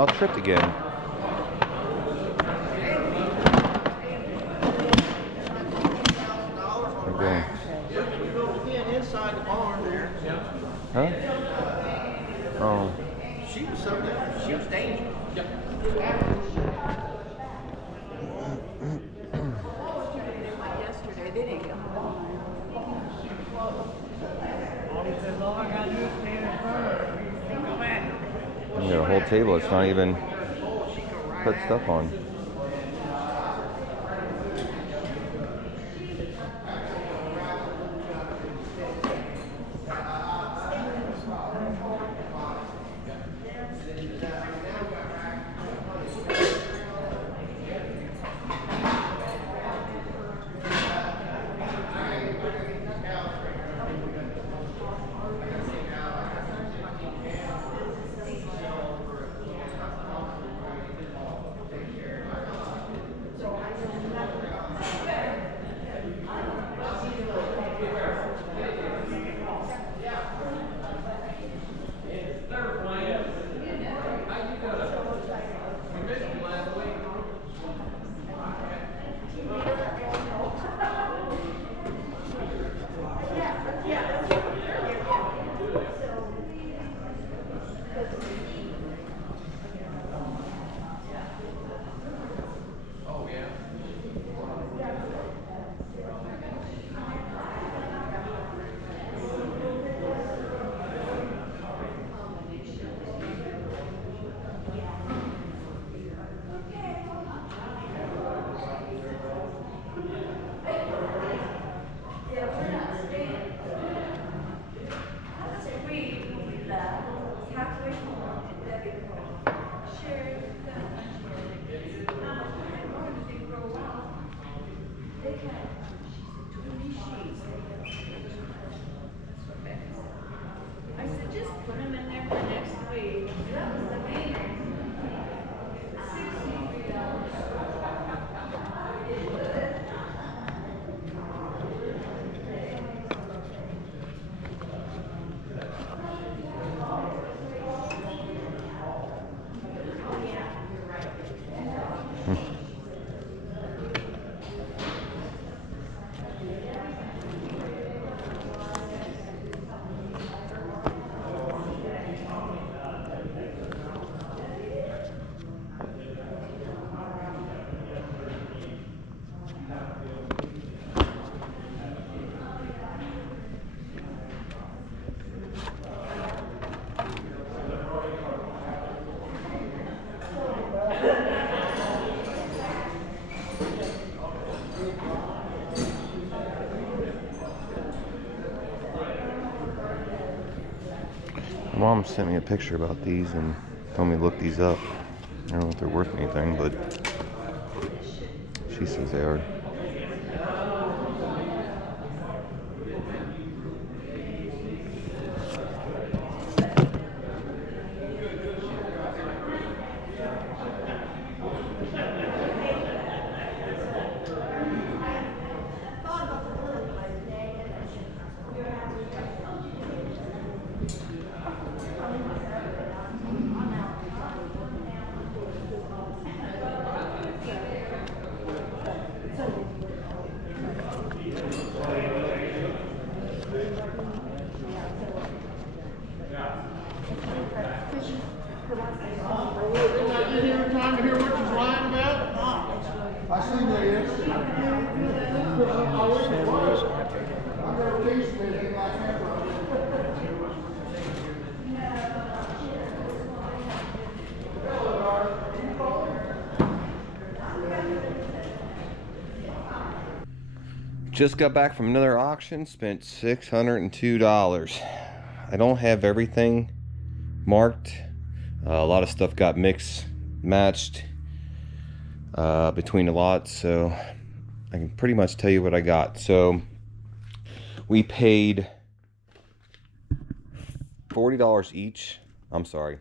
well, I tripped again. Okay. Inside the barn there. Huh? Oh. She was something. She was dangerous. Yep. Yesterday, they didn't come home. You got a whole table. It's not even put stuff on. I said, just put them in there for next week. That was the meeting. Mom sent me a picture about these and told me to look these up. I don't know if they're worth anything, but she says they are. Time to hear what she's lying about? I seen that yesterday. I wish it was. I'm going to teach me in my camera. Just got back from another auction, spent $602. I don't have everything marked. A lot of stuff got mixed, matched between the lots, so I can pretty much tell you what I got. So we paid $40 each. I'm sorry,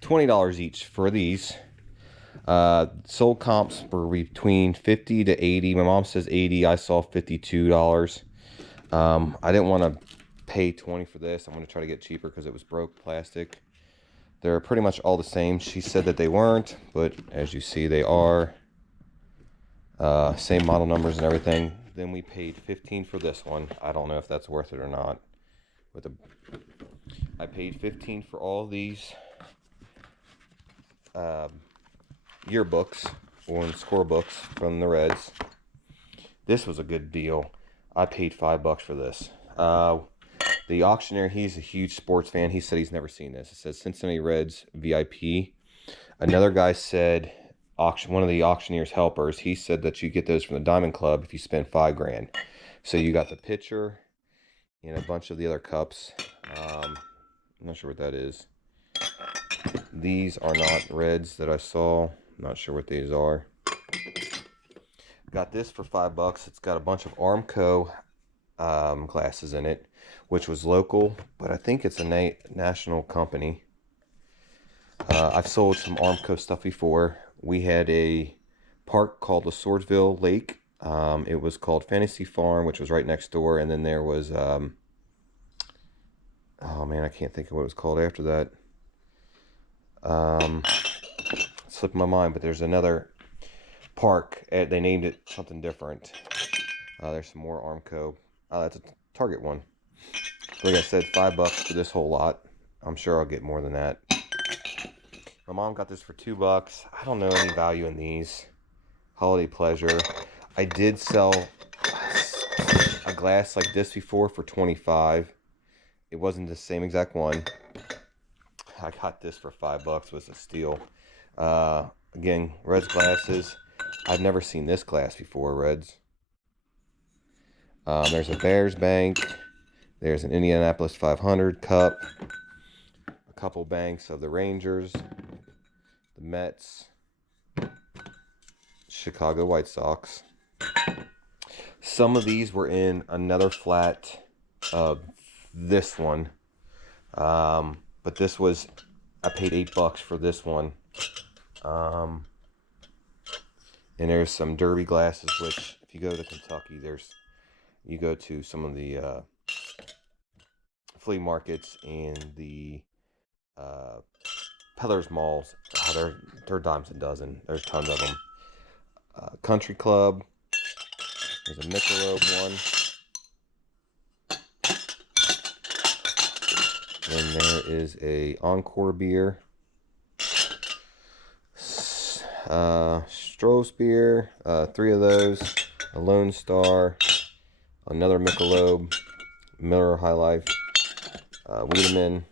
$20 each for these. Sold comps were between 50 to 80. My mom says 80. I saw $52. I didn't want to pay 20 for this. I'm going to try to get cheaper because it was broke plastic. They're pretty much all the same. She said that they weren't, but as you see, they are. Same model numbers and everything. Then we paid $15 for this one. I don't know if that's worth it or not. I paid $15 for all these yearbooks and scorebooks from the Reds. This was a good deal. I paid $5 for this. The auctioneer, he's a huge sports fan. He said he's never seen this. It says Cincinnati Reds VIP. Another guy said, one of the auctioneer's helpers, he said that you get those from the Diamond Club if you spend $5 grand. So you got the pitcher and a bunch of the other cups. I'm not sure what that is. These are not Reds that I saw. Not sure what these are. Got this for $5. It's got a bunch of Armco glasses in it, which was local, but I think it's a national company. I've sold some Armco stuff before. We had a park called the Swordsville Lake. It was called Fantasy Farm, which was right next door, and then there was oh man, I can't think of what it was called after that. Slipped my mind, but there's another park. They named it something different. There's some more Armco. That's a Target one. Like I said, $5 for this whole lot. I'm sure I'll get more than that. My mom got this for $2. I don't know any value in these. Holiday Pleasure. I did sell a glass like this before for $25. It wasn't the same exact one. I got this for $5. Was a steal. Again, Reds glasses. I've never seen this glass before, Reds. There's a Bears Bank. There's an Indianapolis 500 cup. A couple banks of the Rangers, the Mets, Chicago White Sox. Some of these were in another flat of this one. But this was, I paid $8 for this one. And there's some Derby glasses, which if you go to Kentucky, you go to some of the flea markets and the peddlers malls. They're dimes a dozen. There's tons of them. Country Club. There's a Michelob one. Then there is a Encore beer. Stroh's beer. 3 of those. A Lone Star. Another Michelob. Miller High Life. Wiedemann.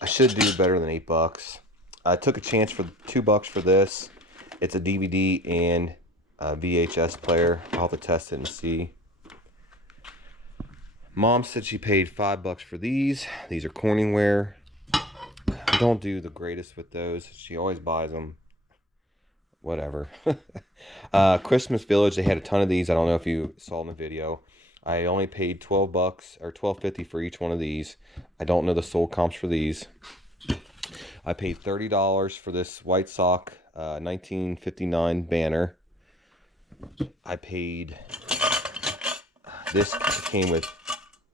I should do better than $8. I took a chance for $2 for this. It's a DVD and a VHS player. I'll have to test it and see. Mom said she paid $5 for these. These are Corningware. I don't do the greatest with those. She always buys them. Whatever. Christmas Village, they had a ton of these. I don't know if you saw in the video. I only paid $12 or $12.50 for each one of these. I don't know the sold comps for these. I paid $30 for this White Sox 1959 banner. I paid, this came with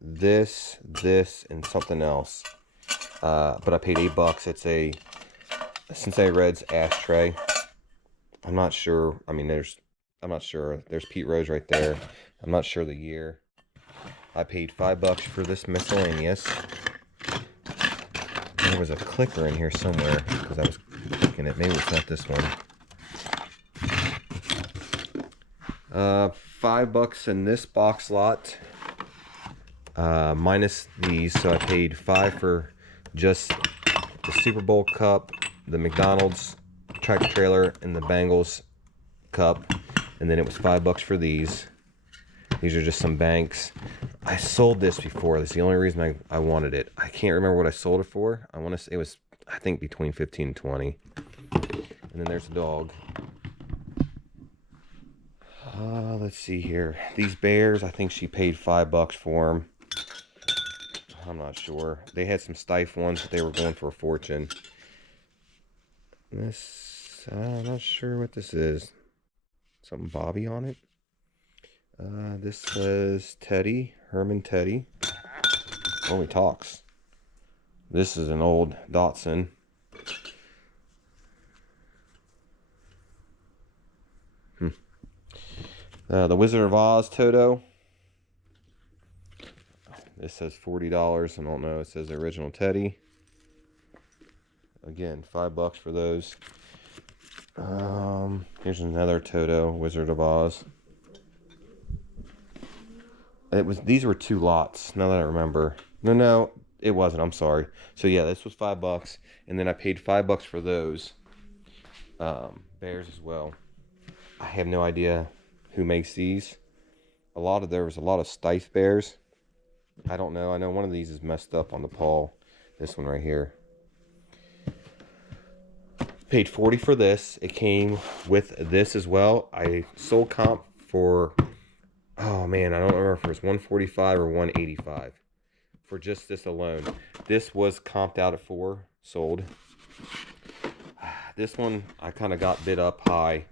this, and something else. But I paid $8. It's a Cincinnati Reds ashtray. I'm not sure. I mean, I'm not sure. There's Pete Rose right there. I'm not sure the year. I paid $5 for this miscellaneous. There was a clicker in here somewhere because I was clicking it. Maybe it's not this one. $5 in this box lot. Minus these, so I paid $5 for just the Super Bowl cup, the McDonald's tractor trailer, and the Bengals cup, and then it was $5 for these. These are just some banks. I sold this before. That's the only reason I wanted it. I can't remember what I sold it for. I want to say it was, I think, between 15 and 20. And then there's the dog. Let's see here. These bears, I think she paid $5 for them. I'm not sure. They had some Stife ones, but they were going for a fortune. This, I'm not sure what this is. Something Bobby on it. This says Teddy, Herman Teddy. Oh, he talks. This is an old Datsun. The Wizard of Oz Toto. This says $40. I don't know. It says the original Teddy. Again, $5 for those. Here's another Toto, Wizard of Oz. These were 2 lots. Now that I remember. No, it wasn't. I'm sorry. So yeah, this was $5, and then I paid $5 for those bears as well. I have no idea who makes these. There was a lot of Steiff bears. I don't know. I know one of these is messed up on the paw. This one right here. Paid $40 for this. It came with this as well. I sold comp for, oh man, I don't remember if it was $145 or $185 for just this alone. This was comped out at $4, sold. This one I kind of got bid up high.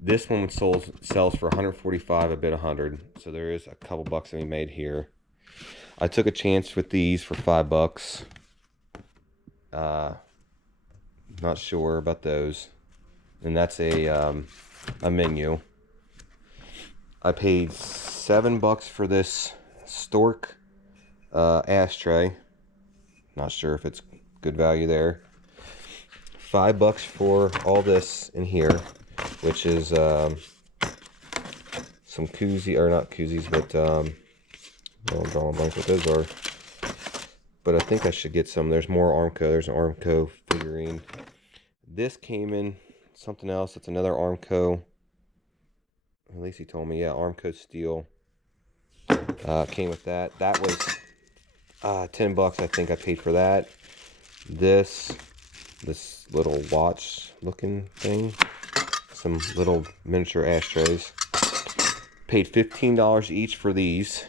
This one sells for $145, a bid $100. So there is a couple bucks that we made here. I took a chance with these for $5. Not sure about those. And that's a menu. I paid $7 for this Stork ashtray. Not sure if it's good value there. $5 for all this in here, which is some koozie, or not koozies, but I'm drawing a blank what those are. But I think I should get some. There's more Armco. There's an Armco figurine. This came in something else. It's another Armco. At least he told me, yeah, Armco steel. Came with that. That was $10. I think I paid for that. This little watch looking thing. Some little miniature ashtrays. Paid $15 each for these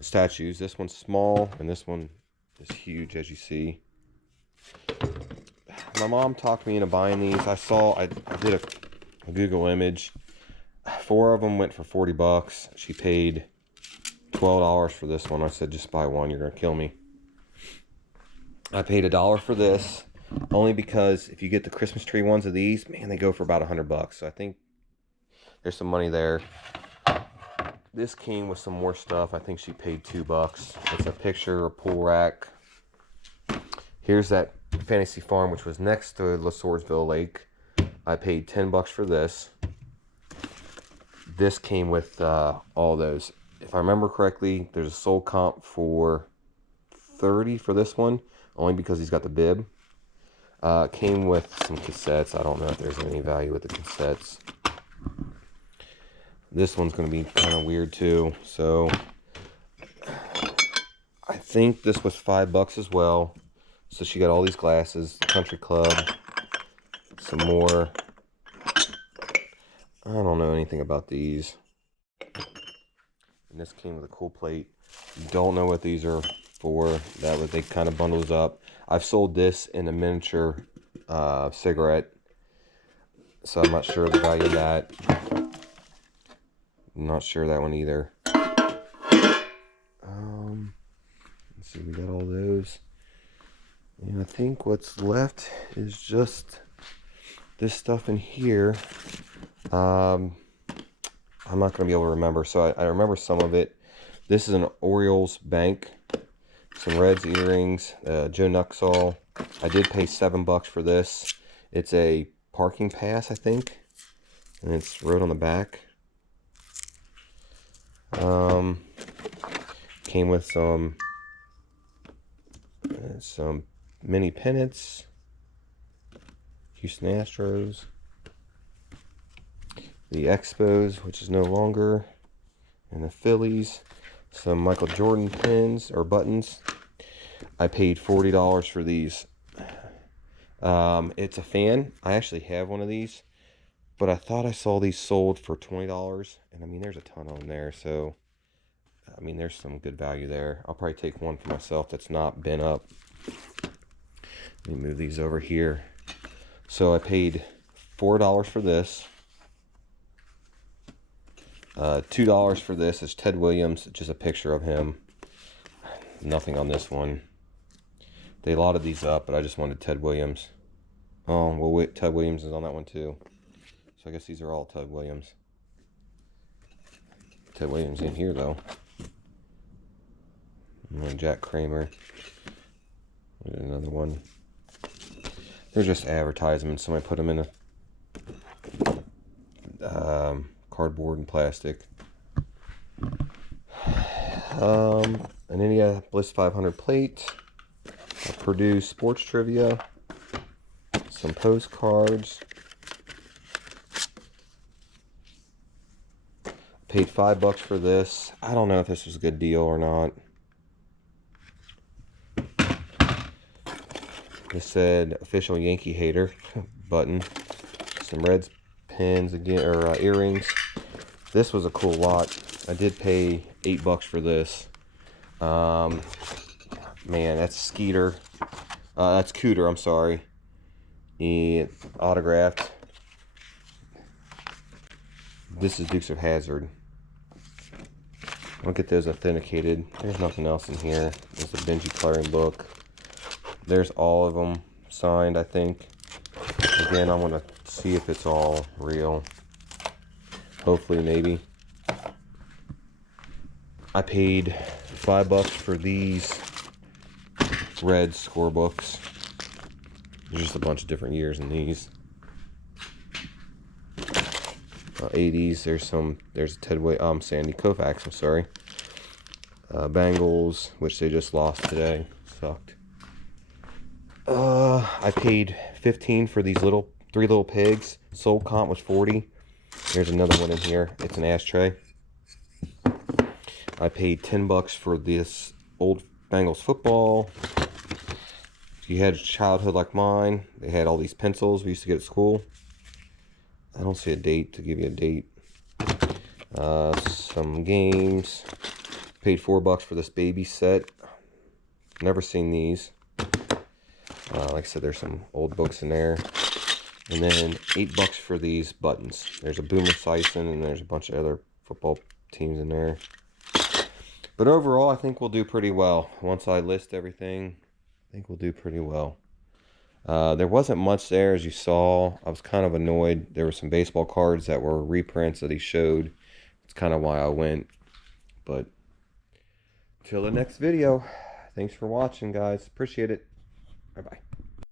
statues. This one's small and this one is huge, as you see. My mom talked me into buying these. I did a Google image. 4 of them went for $40. She paid $12 for this one. I said, just buy one. You're gonna kill me. I paid $1 for this, only because if you get the Christmas tree ones of these, man, they go for about $100. So I think there's some money there. This came with some more stuff. I think she paid $2. It's a picture, a pool rack. Here's that Fantasy Farm, which was next to La Swordsville Lake. I paid $10 for this. This came with all those. If I remember correctly, there's a sold comp for $30 for this one, only because he's got the bib. Came with some cassettes. I don't know if there's any value with the cassettes. This one's going to be kind of weird too. So I think this was $5 as well. So she got all these glasses, Country Club, some more. I don't know anything about these. And this came with a cool plate. Don't know what these are for. They kind of bundles up. I've sold this in a miniature cigarette, so I'm not sure the value of that. I'm not sure that one either. Let's see, we got all those. And I think what's left is just this stuff in here. I'm not going to be able to remember, so I remember some of it. This is an Orioles bank. Some Reds earrings. Joe Nuxall. I did pay $7 for this. It's a parking pass, I think. And it's wrote on the back. Came with some mini pennants. Houston Astros. The Expos, which is no longer. And the Phillies. Some Michael Jordan pins or buttons. I paid $40 for these. It's a fan. I actually have one of these, but I thought I saw these sold for $20, and I mean there's a ton of them there, so I mean there's some good value there. I'll probably take one for myself that's not bent up. Let me move these over here. So I paid $4 for this. $2 for this is Ted Williams, just a picture of him. Nothing on this one. They lotted these up, but I just wanted Ted Williams. Oh, well, wait, Ted Williams is on that one too. So I guess these are all Ted Williams. Ted Williams in here though. And Jack Kramer. And another one. They're just advertisements. Somebody put them in a cardboard and plastic. An Indianapolis 500 plate. A Purdue sports trivia. Some postcards. Paid $5 for this. I don't know if this was a good deal or not. This said official Yankee hater button. Some Reds pins again, or earrings. This was a cool lot. I did pay $8 for this. Man, that's Skeeter. That's Cooter, I'm sorry. He autographed. This is Dukes of Hazzard. I'll get those authenticated. There's nothing else in here. There's a Benji coloring book. There's all of them signed, I think. Again, I want to see if it's all real. Hopefully, maybe. I paid $5 for these red scorebooks. There's just a bunch of different years in these. 80s. There's a Sandy Koufax, I'm sorry. Bengals, which they just lost today. Sucked. I paid $15 for these three little pigs. Soul comp was $40. There's another one in here. It's an ashtray. I paid $10 for this old Bengals football. If you had a childhood like mine, they had all these pencils we used to get at school. I don't see a date to give you a date. Some games. Paid $4 for this baby set. Never seen these. Like I said, there's some old books in there. And then $8 for these buttons. There's a Boomer Esiason and there's a bunch of other football teams in there. But overall, I think we'll do pretty well. Once I list everything, I think we'll do pretty well. There wasn't much there, as you saw. I was kind of annoyed. There were some baseball cards that were reprints that he showed. It's kind of why I went. But till the next video, thanks for watching, guys. Appreciate it. Bye-bye.